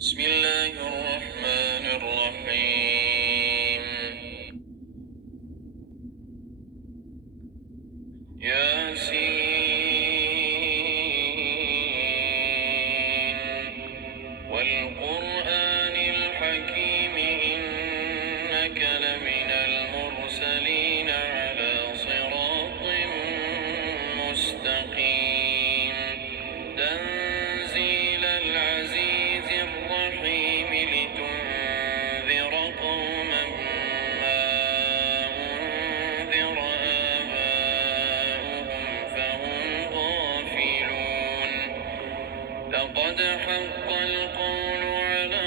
بسم الله الرحمن الرحيم. ياسين والقرآن الحكيم إنك لمن المرسلين على صراط مستقيم تنزيل العزيز الرحيم لتنذر قوما ما أنذر آباؤهم فهم غافلون لقد حق القول على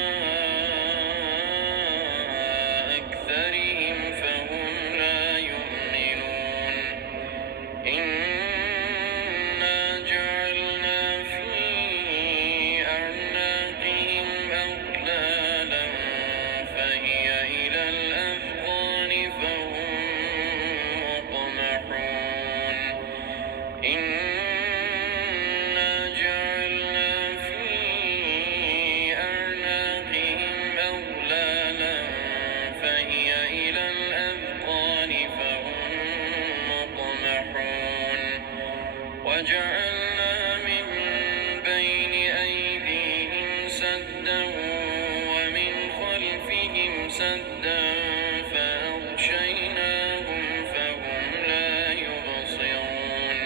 أكثرهم فهم لا يؤمنون إنا جعلنا في أعناقهم أغلالا فهي إلى الأذقان فهم مقمحون إنا جعلنا في أعناقهم أغلالا فهي إلى الأذقان فهم مقمحون وجعلنا من بين أيديهم سدا ومن خلفهم سدا فأغشيناهم فهم لا يبصرون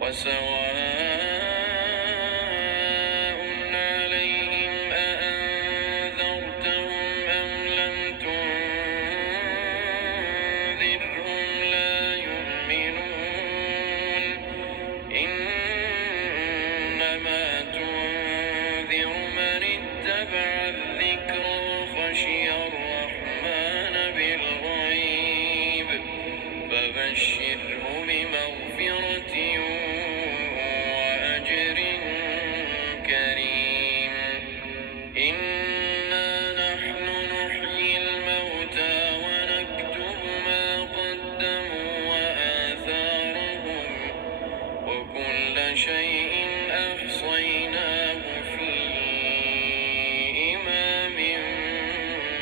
وسواء عليهم أأنذرتهم أم لم تنذرهم لا يؤمنون إنما تنذر من اتبع الذكر وخشي الرحمن بالغيب فبشره بمغفرة وأجر كريم إنا نحن نحيي الموتى ونكتب ما قدموا وآثارهم وكل شيء أحصيناه في إمام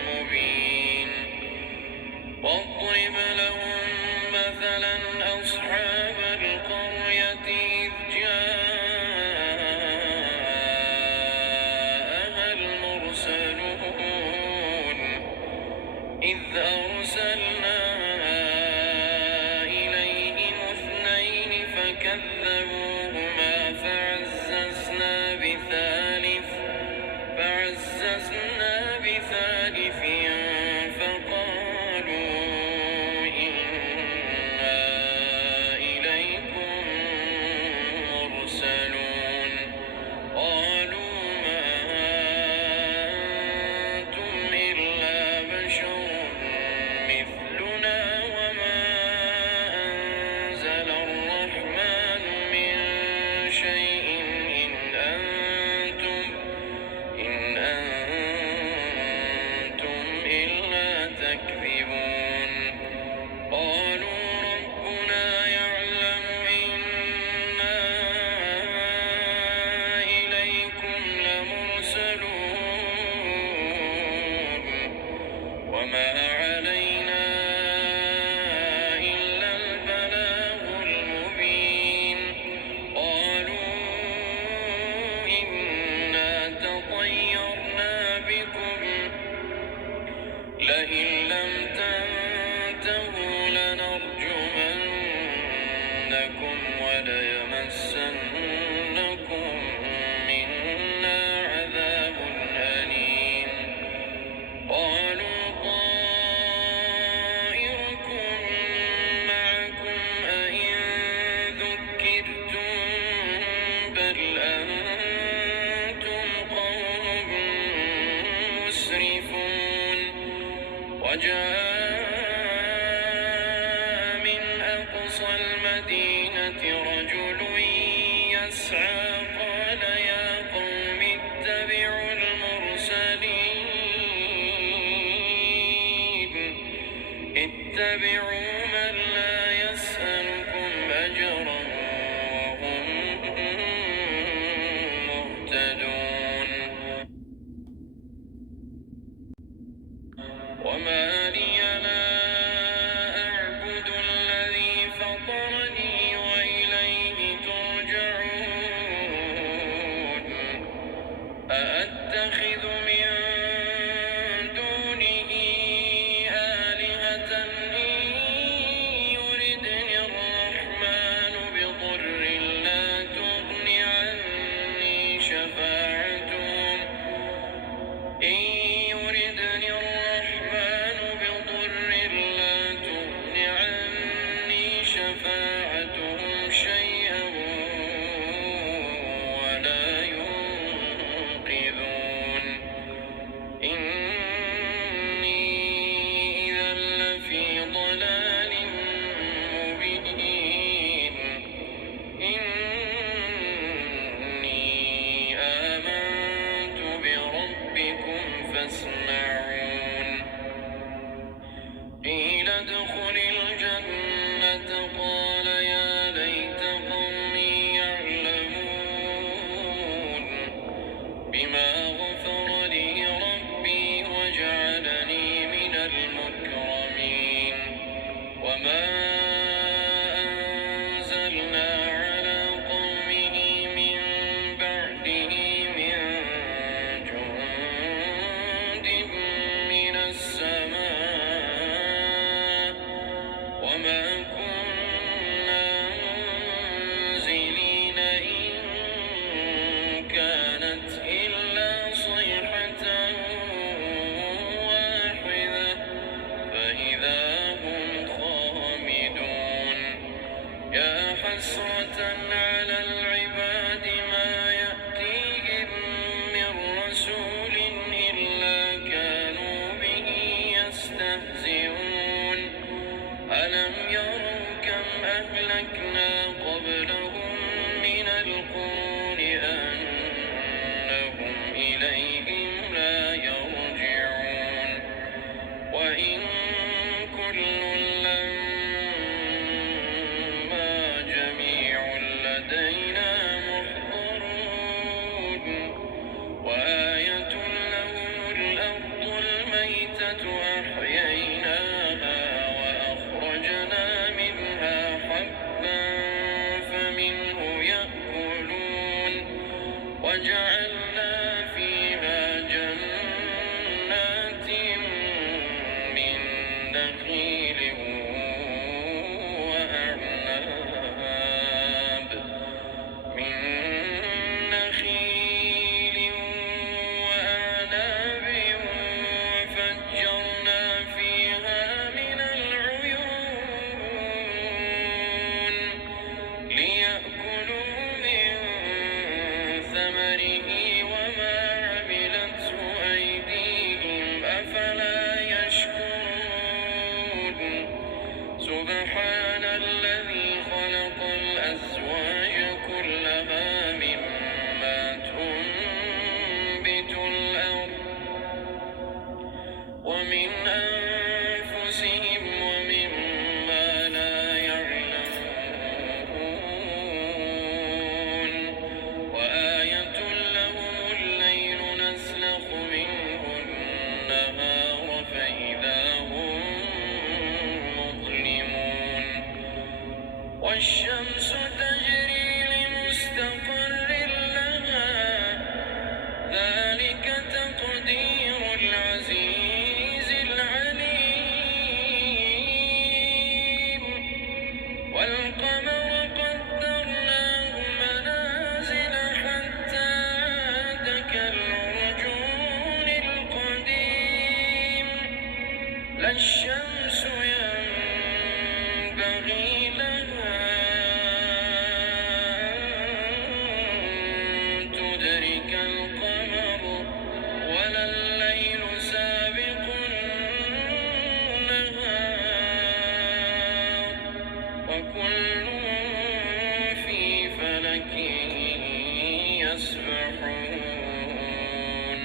مبين واضرب لهم مثلا أصحاب القرية إذ جاءها المرسلون إذ أرسلنا إليهم اثنين فكذبوهما فعززنا بثالث فقالوا إنا إليكم مرسلون قالوا ما أنتم إلا بشر مثلنا وما أنزل الرحمن من شيء إن أنتم إلا تكذبون قالوا ربنا يعلم إنا إليكم لمرسلون وما علينا إلا البلاغ المبين قالوا إنا تطيرنا بكم لئن لم تنتهوا لنرجمنكم وليمسنكم منا عذاب أليم قالوا طائركم معكم أئن ذكرتم بل أنتم قوم مسرفون وجاء من أقصى المدينة رجل يسعى قال يا قوم اتبعوا المرسلين اتبعوا من لا يسألكم أجرا وهم مهتدون وجعلنا فيها جنات من نخيل وأعناب وفجرنا فيها من العيون ليأكلوا من ثمره وما عملته أيديهم أفلا يشكرون سبحان الذي خلق الأزواج كلها مما تنبت الأرض ومن أنفسهم ومما لا يعلمون وآية لهم الليل نسلخ منه النهار فإذا هم مظلمون والشمس تجري لمستقر لها ذلك تقدير العزيز العليم والقمر قدرناه منازل حتى عاد كالعرجون القديم لا الشمس ينبغي لها أن تدرك القمر ولا الليل سابق النهار وكل في فلك يسبحون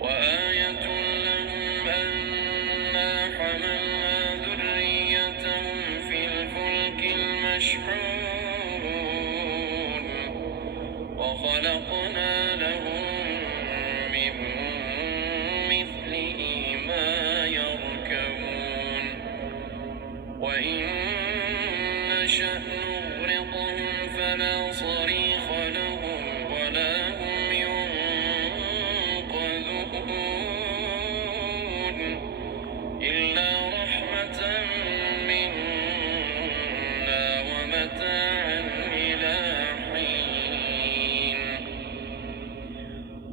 وآية لهم أنا حملنا ذريتهم في الفلك المشحون وخلقنا لهم من مثله ما يركبون وإن نشأ نغرقهم فلا صريخ لهم ولا هم ينقذون إلا رحمة منا ومتاعا إلى حين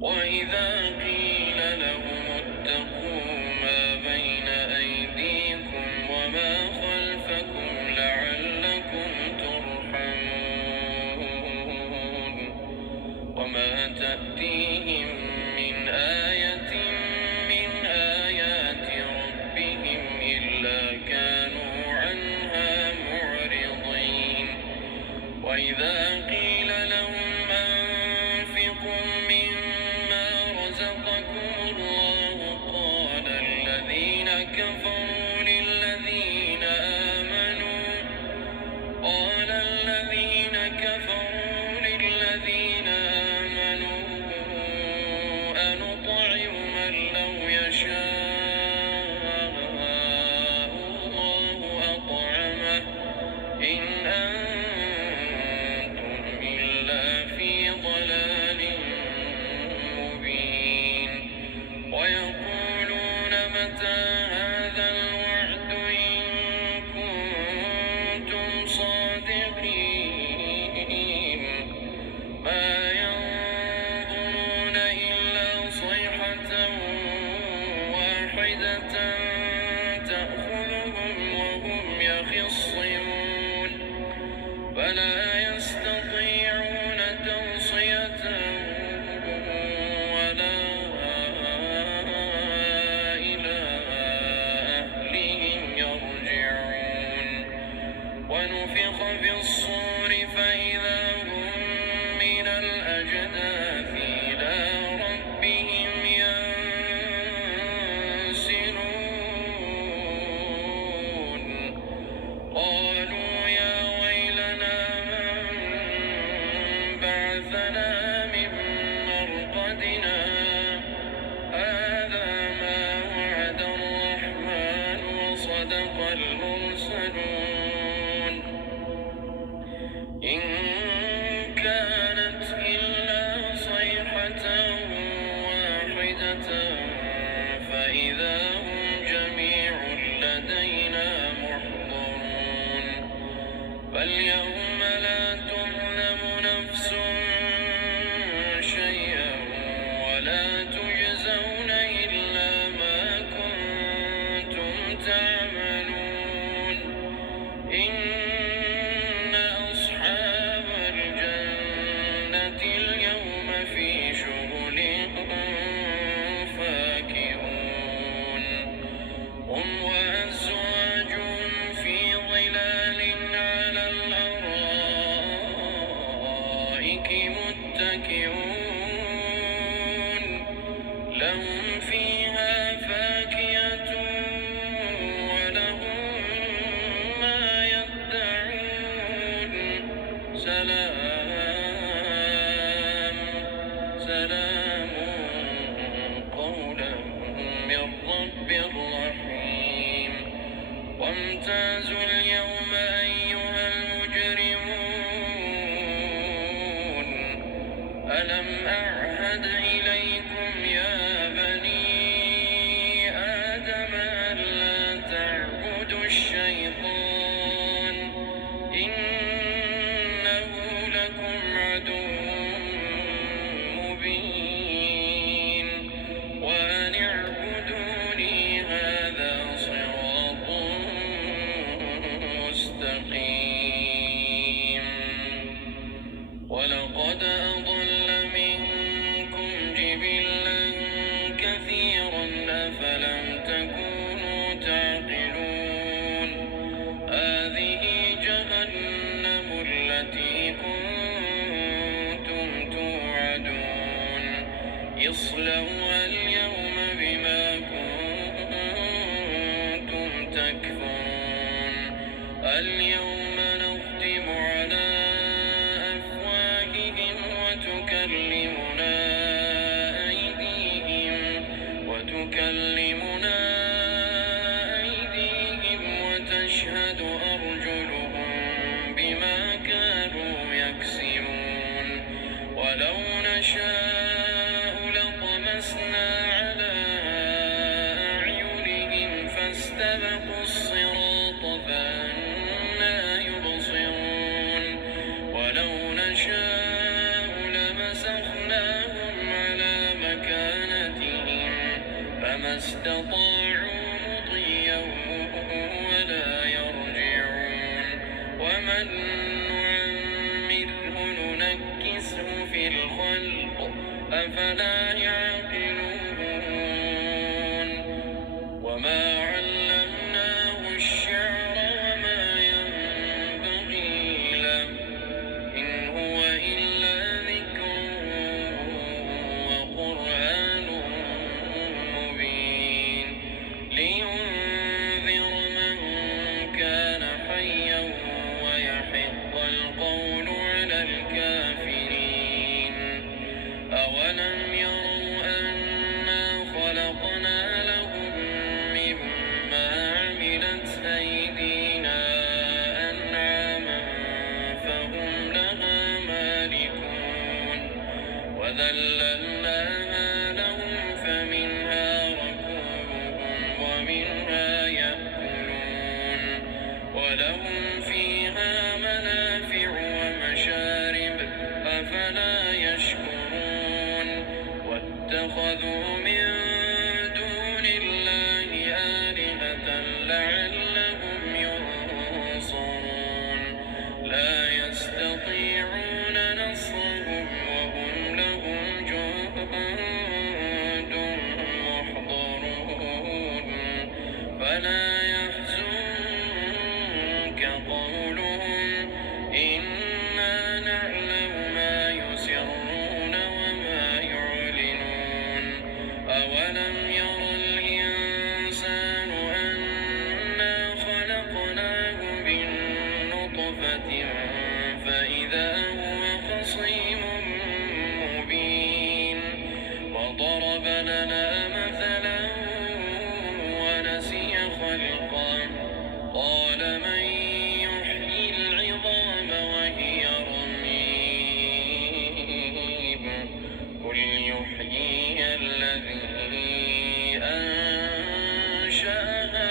وإذا قيل لهم اتقوا ما بين أيديكم وما خلفكم لعلكم ترحمون وما تأتيهم من آية من آيات ربهم إلا كانوا عنها معرضين وإذا قيل لهم أنفقوا مما رزقكم الله قال الذين كفروا للذين آمنوا أنطعم من لو يشاء الله أطعمه إن أنتم الأرائك متكئون لهم فيها فاكهة ولهم ما يدعون سلام قولا من رب رحيم وامتازوا اليوم أيها المجرمون ألم أعهد إليكم يا بني آدم ألا تعبدوا الشيطان إنه لكم عدو مبين وأن اعبدوني هذا صراط مستقيم ولقد أضل منكم جبلا كثيرا أفلم تكونوا تعقلون هذه جهنم التي كنتم توعدون اصلوها اليوم بما كنتم تكفرون اليوم نختم على أفواههم وتكلمنا أيديهم وتشهد أرجلهم بما كانوا يكسبون ولو نشاء لطمسنا على أعينهم فاستبقوا الصراط فأنى يبصرون ولو نشاء لمسخناهم على مكانتهم فما استطاعوا مضيا ولا يرجعون ومن نعمره ننكسه في الخلق أفلا يعقلون وما علمناه الشعر وما ينبغي له إن هو إلا ذكر وقرآن مبين لينذر من كان حيا ويحق القول على الكافرين أولم يروا أنا خلقنا لهم مما عملت أيدينا أنعاما فهم لها مالكون وذللناها لهم فمنها ركوبهم ومنها يأكلون ولهم فيها منافع ومشارب أفلا يشكرون واتخذوا من دون الله آلهة لعلهم ينصرون لا يستطيعون نصرهم وهم لهم جند محضرون فلا يحزنك قولهم إنا نعلم ما يسرون وما يعلنون أولم ير الإنسان أنا خلقناه من نطفة فإذا هو خصيم مبين وضرب لنا مثلا ونسي خلقه قال من يحيي العظام وهي رميم قل يحييها الذي أنشأها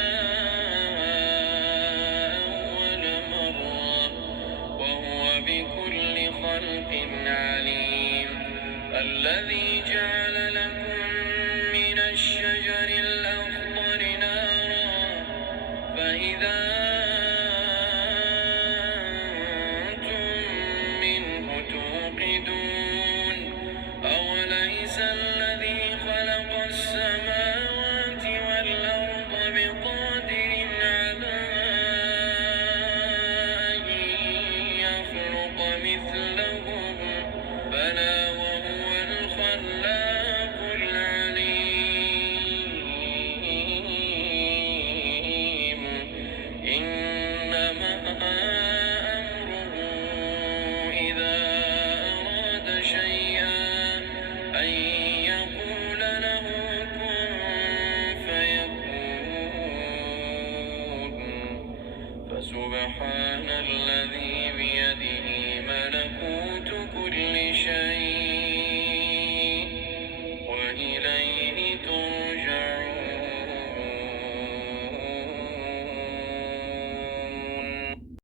أول مرة وهو بكل خلق عليم الذي جعل لكم من الشجر الأخضر نارا فإذا أنتم منه توقدون أوليس الذي خلق السماوات والأرض بقادر على أن يخلق مثله